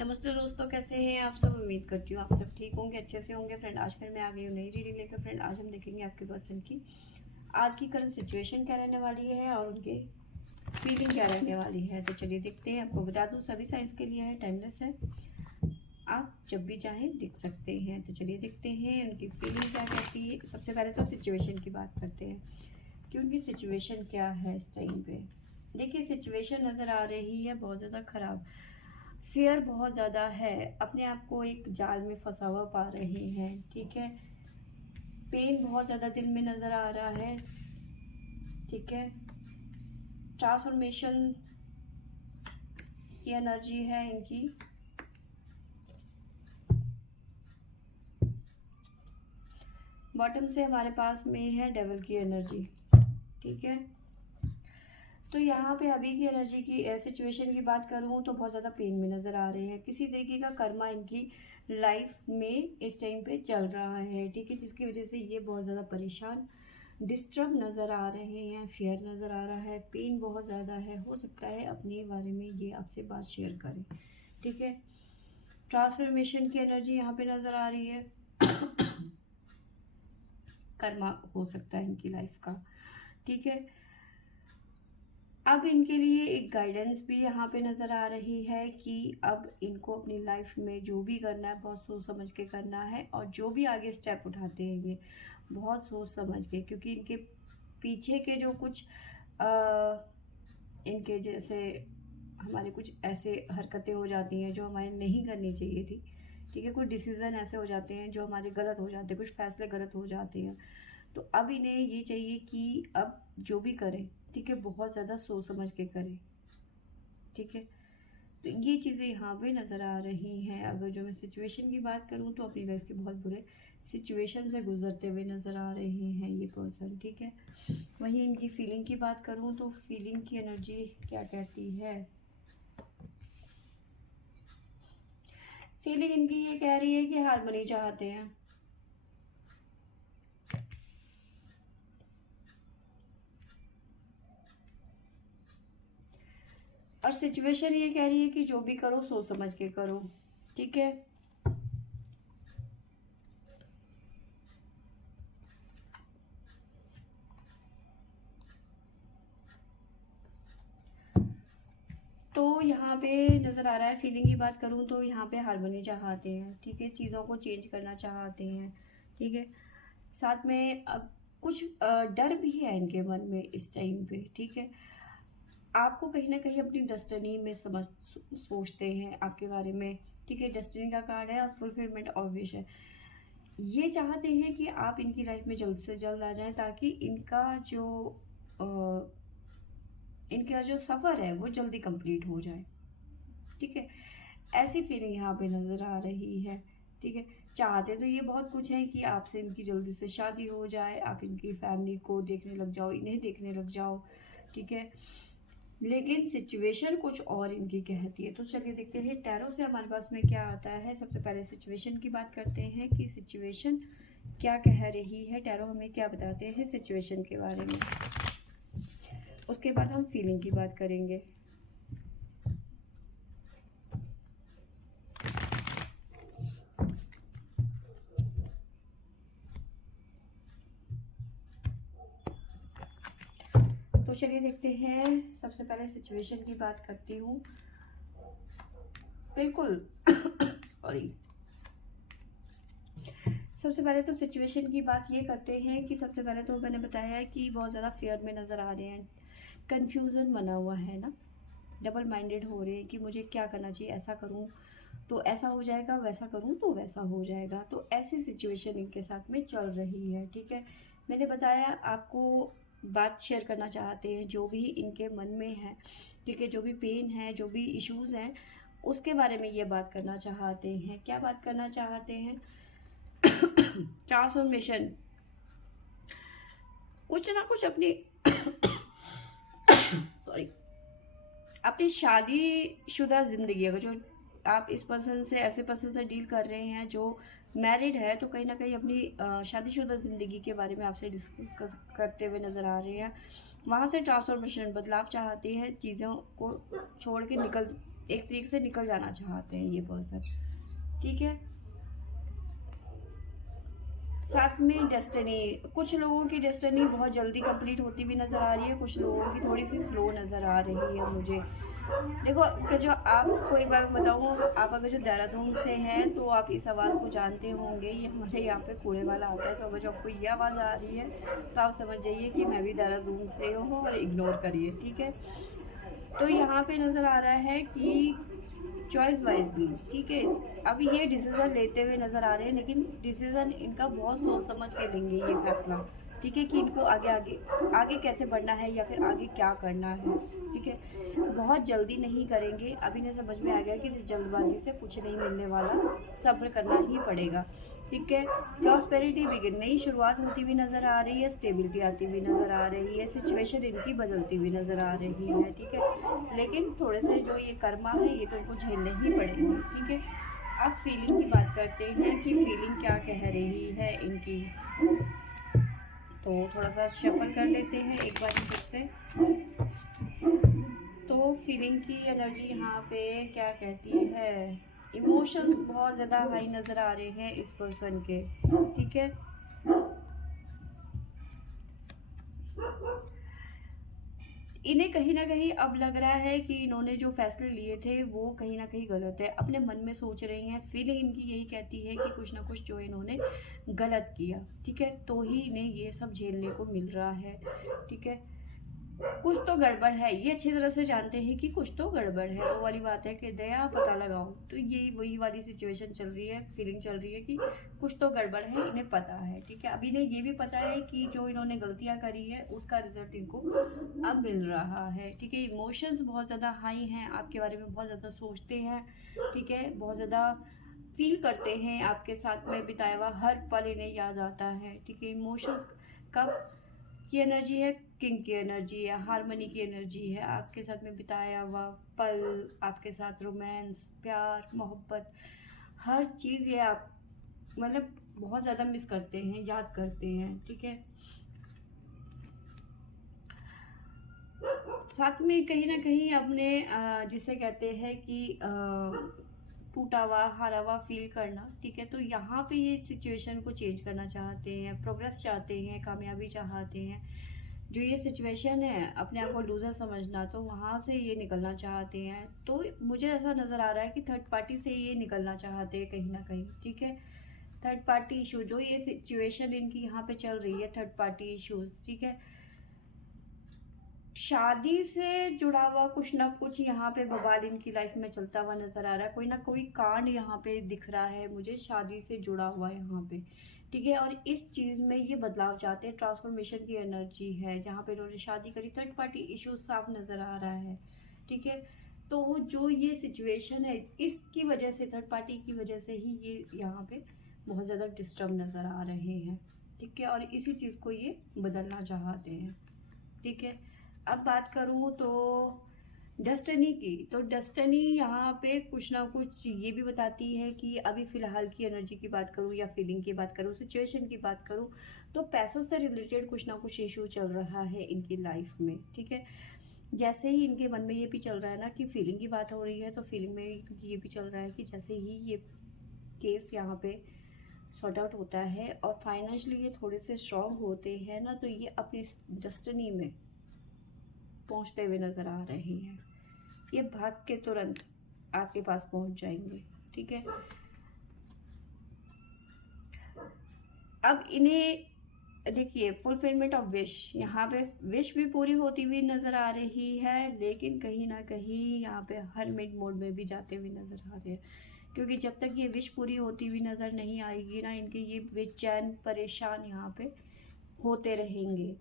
नमस्ते दोस्तों, कैसे हैं आप सब। उम्मीद करती हूँ आप सब ठीक होंगे, अच्छे से होंगे। फ्रेंड, आज फिर मैं आ गई हूँ नई रीडिंग लेकर। फ्रेंड, आज हम देखेंगे आपके पर्सन की आज की करंट सिचुएशन क्या रहने वाली है और उनके फीलिंग क्या रहने वाली है। तो चलिए देखते हैं। आपको बता दूँ, सभी साइंस के लिए है, टाइमलेस है, आप जब भी चाहें देख सकते हैं। तो चलिए देखते हैं उनकी फीलिंग क्या कहती है। सबसे पहले तो सिचुएशन की बात करते हैं कि उनकी सिचुएशन क्या है इस टाइम पे। देखिए, सिचुएशन नज़र आ रही है बहुत ज़्यादा ख़राब। फियर बहुत ज़्यादा है, अपने आप को एक जाल में फंसा हुआ पा रहे हैं। ठीक है, पेन बहुत ज़्यादा दिल में नज़र आ रहा है। ठीक है, ट्रांसफॉर्मेशन की एनर्जी है इनकी। बॉटम से हमारे पास में है डेविल की एनर्जी। ठीक है, तो यहाँ पे अभी की एनर्जी की सिचुएशन की बात करूँ तो बहुत ज़्यादा पेन में नज़र आ रहे हैं। किसी तरीके का कर्मा इनकी लाइफ में इस टाइम पे चल रहा है। ठीक है, जिसकी वजह से ये बहुत ज़्यादा परेशान, डिस्टर्ब नज़र आ रहे हैं, फियर नज़र आ रहा है, पेन बहुत ज़्यादा है। हो सकता है अपने बारे में ये आपसे बात शेयर करें। ठीक है, ट्रांसफॉर्मेशन की एनर्जी यहाँ पे नज़र आ रही है। कर्मा हो सकता है इनकी लाइफ का। ठीक है, अब इनके लिए एक गाइडेंस भी यहाँ पे नज़र आ रही है कि अब इनको अपनी लाइफ में जो भी करना है बहुत सोच समझ के करना है, और जो भी आगे स्टेप उठाते हैं ये बहुत सोच समझ के, क्योंकि इनके पीछे के जो कुछ इनके जैसे हमारे कुछ ऐसे हरकतें हो जाती हैं जो हमारे नहीं करनी चाहिए थी। ठीक है, कुछ डिसीज़न ऐसे हो जाते हैं जो हमारे गलत हो जाते हैं, कुछ फैसले गलत हो जाते हैं। तो अब इन्हें ये चाहिए कि अब जो भी करें, ठीक है, बहुत ज़्यादा सोच समझ के करें। ठीक है, तो ये चीज़ें यहाँ पे नज़र आ रही हैं। अगर जो मैं सिचुएशन की बात करूँ तो अपनी लाइफ के बहुत बुरे सिचुएशन से गुजरते हुए नज़र आ रहे हैं ये पर्सन। ठीक है, वहीं इनकी फीलिंग की बात करूँ तो फीलिंग की एनर्जी क्या कहती है। फीलिंग इनकी ये कह रही है कि हारमोनी चाहते हैं। और सिचुएशन ये कह रही है कि जो भी करो सोच समझ के करो। ठीक है, तो यहाँ पे नज़र आ रहा है, फीलिंग की बात करूँ तो यहाँ पे हारमोनी चाहते हैं। ठीक है, चीज़ों को चेंज करना चाहते हैं। ठीक है, साथ में अब कुछ डर भी है इनके मन में इस टाइम पे। ठीक है, आपको कहीं ना कहीं अपनी डेस्टिनी में सोचते हैं आपके बारे में। ठीक है, डेस्टिनी का कार्ड है और फुलफिलमेंट और विश है। ये चाहते हैं कि आप इनकी लाइफ में जल्द से जल्द आ जाएं, ताकि इनका जो सफ़र है वो जल्दी कंप्लीट हो जाए। ठीक है, ऐसी फीलिंग यहाँ पे नज़र आ रही है। ठीक है, चाहते तो ये बहुत कुछ है कि आपसे इनकी जल्दी से शादी हो जाए, आप इनकी फैमिली को देखने लग जाओ, इन्हें देखने लग जाओ। ठीक है, लेकिन सिचुएशन कुछ और इनकी कहती है। तो चलिए देखते हैं टैरो से हमारे पास में क्या आता है। सबसे पहले सिचुएशन की बात करते हैं कि सिचुएशन क्या कह रही है, टैरो हमें क्या बताते हैं सिचुएशन के बारे में। उसके बाद हम फीलिंग की बात करेंगे। तो चलिए देखते हैं। सबसे पहले सिचुएशन की बात करती हूँ। बिल्कुल सॉरी। सबसे पहले तो सिचुएशन की बात ये करते हैं कि सबसे पहले तो मैंने बताया है कि बहुत ज़्यादा फेयर में नज़र आ रहे हैं, कन्फ्यूज़न बना हुआ है ना, डबल माइंडेड हो रहे हैं कि मुझे क्या करना चाहिए, ऐसा करूँ तो ऐसा हो जाएगा, वैसा करूँ तो वैसा हो जाएगा। तो ऐसी सिचुएशन इनके साथ में चल रही है। ठीक है, मैंने बताया आपको बात शेयर करना चाहते हैं जो भी इनके मन में है। ठीक है, जो भी पेन है, जो भी इश्यूज़ हैं, उसके बारे में ये बात करना चाहते हैं। क्या बात करना चाहते हैं? ट्रांसफॉर्मेशन, कुछ ना कुछ अपनी सॉरी, अपनी शादीशुदा ज़िंदगी, अगर जो आप इस पर्सन से, ऐसे पर्सन से डील कर रहे हैं जो मैरिड है, तो कहीं ना कहीं अपनी शादीशुदा ज़िंदगी के बारे में आपसे डिस्कस करते हुए नज़र आ रहे हैं। वहाँ से ट्रांसफॉर्मेशन, बदलाव चाहते हैं, चीज़ों को छोड़ के निकल एक तरीके से निकल जाना चाहते हैं ये पर्सन, ठीक है। साथ में डेस्टिनी, कुछ लोगों की डेस्टिनी बहुत जल्दी कंप्लीट होती हुई नज़र आ रही है, कुछ लोगों की थोड़ी सी स्लो नज़र आ रही है मुझे। देखो कि जो आपको एक बार मैं बताऊँ, आप अगर जो देहरादून से हैं तो आप इस आवाज़ को जानते होंगे, ये हमारे यहाँ पे कूड़े वाला आता है। तो अगर जो आपको ये आवाज़ आ रही है तो आप समझ जाइए कि मैं भी देहरादून से हूँ और इग्नोर करिए, ठीक है। तो यहाँ पे नज़र आ रहा है कि चॉइस वाइजली, ठीक है। अभी ये डिसीज़न लेते हुए नज़र आ रहे हैं, लेकिन डिसीज़न इनका बहुत सोच समझ के लेंगे ये फैसला, ठीक है, कि इनको आगे आगे आगे कैसे बढ़ना है या फिर आगे क्या करना है, ठीक है। बहुत जल्दी नहीं करेंगे। अभी इन्हें समझ में आ गया कि जल्दबाजी से कुछ नहीं मिलने वाला, सब्र करना ही पड़ेगा, ठीक है। प्रॉस्पेरिटी बिगिन, नई शुरुआत होती हुई नज़र आ रही है, स्टेबिलिटी आती हुई नज़र आ रही है, सिचुएशन इनकी बदलती हुई नज़र आ रही है, ठीक है। लेकिन थोड़े से जो ये कर्मा है ये तो इनको झेलने ही पड़ेंगे, ठीक है। अब फीलिंग की बात करते हैं कि फीलिंग क्या कह रही है इनकी। तो थोड़ा सा शफल कर लेते हैं एक बार फिर से। तो फीलिंग की एनर्जी यहाँ पे क्या कहती है। इमोशंस बहुत ज़्यादा हाई नज़र आ रहे हैं इस पर्सन के, ठीक है। इन्हें कहीं ना कहीं अब लग रहा है कि इन्होंने जो फैसले लिए थे वो कहीं ना कहीं गलत है, अपने मन में सोच रहे हैं। फीलिंग इनकी यही कहती है कि कुछ ना कुछ जो इन्होंने गलत किया, ठीक है, तो ही इन्हें ये सब झेलने को मिल रहा है, ठीक है। कुछ तो गड़बड़ है, ये अच्छी तरह से जानते हैं कि कुछ तो गड़बड़ है। वो वाली बात है कि दया पता लगाओ, तो यही वही वाली सिचुएशन चल रही है, फीलिंग चल रही है कि कुछ तो गड़बड़ है, इन्हें पता है, ठीक है। अभी इन्हें ये भी पता है कि जो इन्होंने गलतियां करी है उसका रिजल्ट इनको अब मिल रहा है, ठीक है। इमोशंस बहुत ज़्यादा हाई हैं, आपके बारे में बहुत ज़्यादा सोचते हैं, ठीक है, बहुत ज़्यादा फील करते हैं, आपके साथ में बिताया हुआ हर पल इन्हें याद आता है, ठीक है। इमोशंस कब की एनर्जी है, किंग की एनर्जी है, हारमोनी की एनर्जी है, आपके साथ में बिताया हुआ पल, आपके साथ रोमांस, प्यार, मोहब्बत, हर चीज़ ये आप मतलब बहुत ज़्यादा मिस करते हैं, याद करते हैं, ठीक है। साथ में कहीं ना कहीं अपने जिसे कहते हैं कि टूटा हुआ हारा हुआ फील करना, ठीक है। तो यहाँ पे ये सिचुएशन को चेंज करना चाहते हैं, प्रोग्रेस चाहते हैं, कामयाबी चाहते हैं। जो ये सिचुएशन है अपने आप को लूजर समझना, तो वहाँ से ये निकलना चाहते हैं। तो मुझे ऐसा नज़र आ रहा है कि थर्ड पार्टी से ये निकलना चाहते हैं कहीं ना कहीं, ठीक है। थर्ड पार्टी इशू, जो ये सिचुएशन इनकी यहाँ पे चल रही है, थर्ड पार्टी इशूज, ठीक है। शादी से जुड़ा हुआ कुछ ना कुछ यहाँ पे बवाल इनकी लाइफ में चलता हुआ नजर आ रहा है। कोई ना कोई कांड यहाँ पे दिख रहा है मुझे, शादी से जुड़ा हुआ यहाँ पे, ठीक है। और इस चीज में ये बदलाव चाहते हैं, ट्रांसफॉर्मेशन की एनर्जी है। जहाँ पे इन्होंने शादी करी, थर्ड पार्टी इशू साफ नजर आ रहा है, ठीक है। तो जो ये सिचुएशन है, इसकी वजह से, थर्ड पार्टी की वजह से ही ये यहाँ पे बहुत ज्यादा डिस्टर्ब नजर आ रहे हैं, ठीक है। और इसी चीज को ये बदलना चाहते हैं, ठीक है। अब बात करूँ तो डेस्टिनी की, तो डेस्टिनी यहाँ पे कुछ ना कुछ ये भी बताती है कि अभी फ़िलहाल की एनर्जी की बात करूँ या फीलिंग की बात करूँ, सिचुएशन की बात करूँ, तो पैसों से रिलेटेड कुछ ना कुछ इशू चल रहा है इनकी लाइफ में, ठीक है। जैसे ही इनके मन में ये भी चल रहा है ना कि फीलिंग की बात हो रही है, तो फीलिंग में ये भी चल रहा है कि जैसे ही ये केस यहाँ पे सॉर्ट आउट होता है और फाइनेंशियली ये थोड़े से स्ट्रांग होते हैं ना, तो ये अपनी डेस्टिनी में पहुंचते हुए नजर आ रहे हैं। ये भाग के तुरंत आपके पास पहुंच जाएंगे, ठीक है। अब इन्हें देखिए, फुलफिलमेंट ऑफ विश, यहाँ पे विश भी पूरी होती हुई नजर आ रही है, लेकिन कहीं ना कहीं यहाँ पे हरमिट मोड में भी जाते हुए नजर आ रहे हैं। क्योंकि जब तक ये विश पूरी होती हुई नजर नहीं आएगी ना, इनके ये बेचैन परेशान यहाँ पे होते रहेंगे।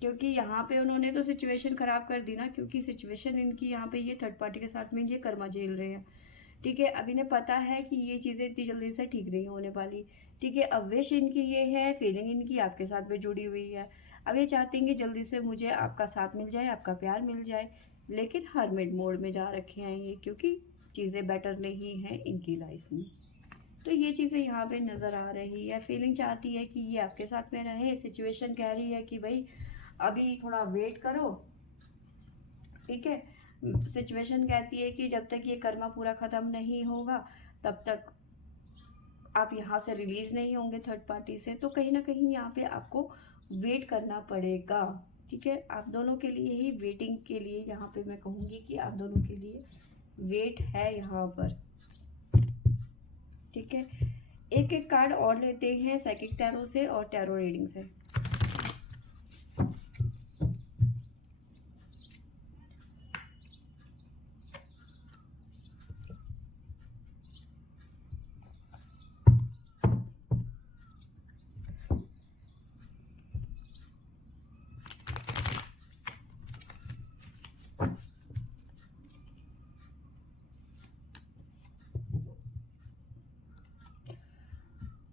क्योंकि यहाँ पे उन्होंने तो सिचुएशन खराब कर दी ना, क्योंकि सिचुएशन इनकी यहाँ पे ये थर्ड पार्टी के साथ में ये कर्मा झेल रहे हैं, ठीक है। अब इन्हें पता है कि ये चीज़ें इतनी जल्दी से ठीक नहीं होने वाली, ठीक है। अब विश इनकी ये है, फीलिंग इनकी आपके साथ में जुड़ी हुई है। अब ये चाहते हैं कि जल्दी से मुझे आपका साथ मिल जाए, आपका प्यार मिल जाए, लेकिन हरमिट मोड में जा रखे हैं ये, क्योंकि चीज़ें बेटर नहीं हैं इनकी लाइफ में। तो ये चीज़ें यहाँ पे नज़र आ रही है। फीलिंग चाहती है कि ये आपके साथ में रहे, सिचुएशन कह रही है कि भाई अभी थोड़ा वेट करो, ठीक है। सिचुएशन कहती है कि जब तक ये कर्मा पूरा ख़त्म नहीं होगा तब तक आप यहाँ से रिलीज़ नहीं होंगे थर्ड पार्टी से। तो कहीं ना कहीं यहाँ पे आपको वेट करना पड़ेगा, ठीक है। आप दोनों के लिए ही वेटिंग के लिए यहाँ पे मैं कहूँगी कि आप दोनों के लिए वेट है यहाँ पर, ठीक है। एक एक कार्ड और लेते हैं साइकिक टैरो से और टैरो रीडिंग से।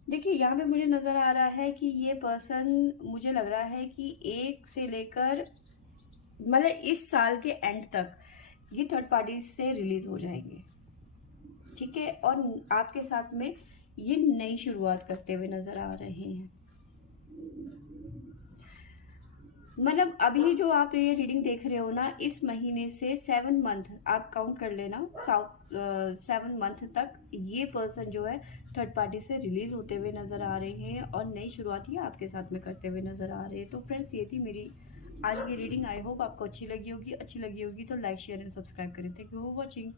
देखिए यहाँ पे मुझे नज़र आ रहा है कि ये पर्सन, मुझे लग रहा है कि 1 से लेकर मतलब इस साल के एंड तक ये थर्ड पार्टी से रिलीज हो जाएंगे, ठीक है। और आपके साथ में ये नई शुरुआत करते हुए नजर आ रहे हैं। मतलब अभी जो आप ये रीडिंग देख रहे हो ना, इस महीने से 7 मंथ आप काउंट कर लेना, 7 मंथ तक ये पर्सन जो है थर्ड पार्टी से रिलीज होते हुए नजर आ रहे हैं और नई शुरुआत ही आपके साथ में करते हुए नजर आ रहे हैं। तो फ्रेंड्स, ये थी मेरी आज की रीडिंग। आई होप आपको अच्छी लगी होगी। अच्छी लगी होगी तो लाइक शेयर एंड सब्सक्राइब करें। Thank you for watching.